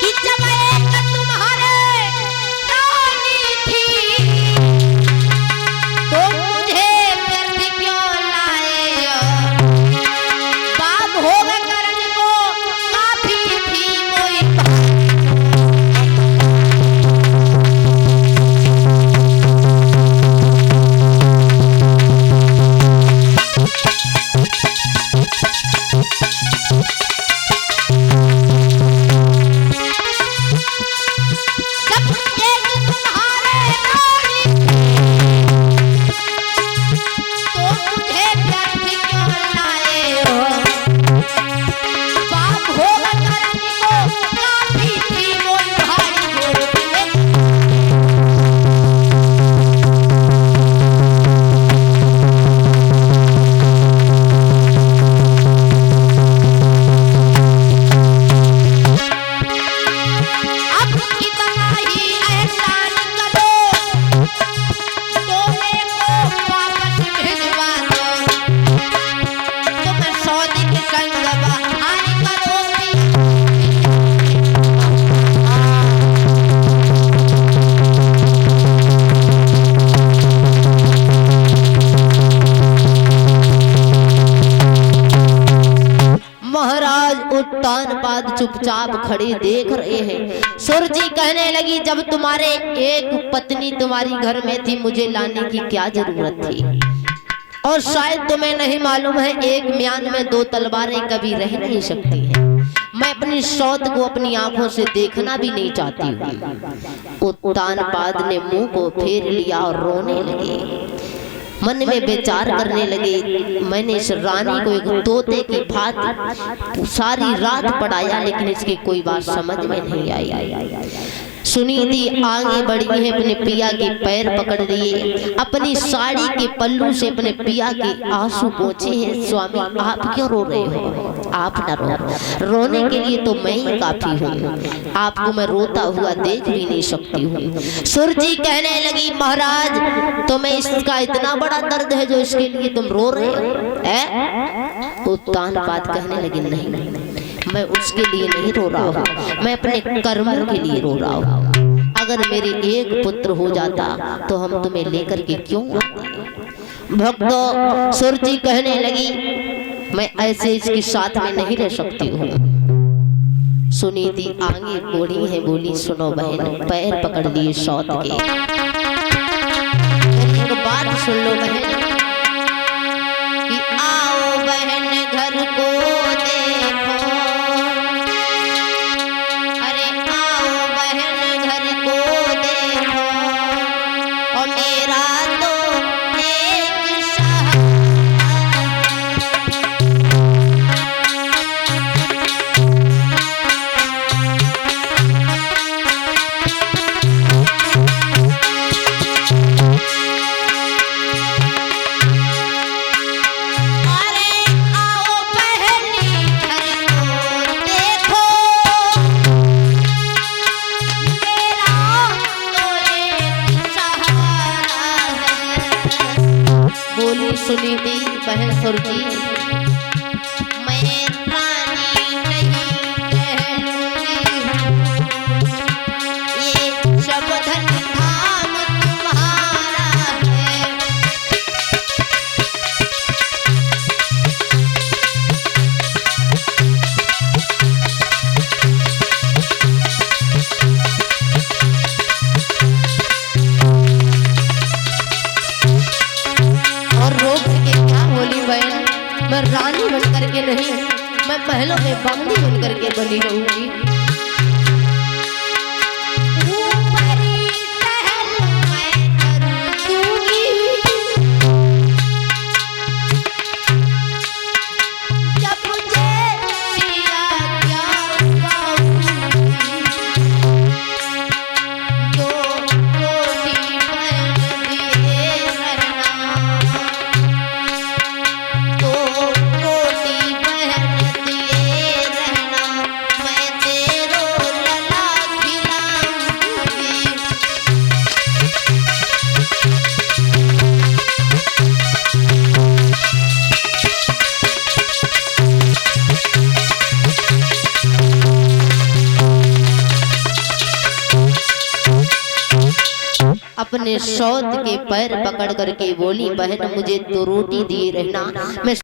कि जब एक तुम्हारे रानी थी तो मुझे व्यर्थ क्यों लाए हो? बाप होगा करण को काफी थी कोई चुपचाप खड़े देख रहे हैं। सुरजी कहने लगी जब तुम्हारे एक पत्नी तुम्हारी घर में थी मुझे लाने की क्या जरूरत थी? और शायद तुम्हें नहीं मालूम है एक म्यान में दो तलवारें कभी रह नहीं सकती हैं। मैं अपनी सौत को अपनी आंखों से देखना भी नहीं चाहती हूँ। उत्तानपाद ने मुंह को फेर लिया और रोने लगे। मन में विचार करने लगे मैंने इस रानी को एक तोते की भांति सारी रात पढ़ाया लेकिन इसकी कोई बात समझ में नहीं आई। सुनीति आगे बढ़ी है, अपने पिया के पैर पकड़ लिए, अपनी साड़ी के पल्लू से अपने पिया के आंसू पोंछे हैं। स्वामी आप क्यों रो रहे हो? आप न रो, रोने के लिए तो मैं ही काफी हूँ। आपको मैं रोता हुआ देख भी नहीं सकती हूँ। सुरजी कहने लगी महाराज तुम्हें इसका इतना बड़ा दर्द है जो इसके लिए तुम रो रहे हो? उत्तानपाद कहने लगी नहीं मैं उसके लिए नहीं रो रहा हूँ, मैं अपने कर्मों के लिए रो रहा हूँ। अगर मेरे एक पुत्र हो जाता तो हम तुम्हें लेकर के क्यों आते? भक्तों सुरजी कहने लगी मैं ऐसे इसके साथ में नहीं रह सकती हूँ। सुनीति आगे बढ़ी है, बोली सुनो बहन, पैर पकड़ लिए सौत के, एक बात सुन लो बहन कि आओ बहन घर को सुनीति बहन सुरजी मैं रानी नहीं कहलूंगी, ये सब धन धाम तुम्हारा है। अपने सौत के पैर पकड़ करके बोली, बहन मुझे 2 रोटी दिए रहना, मैं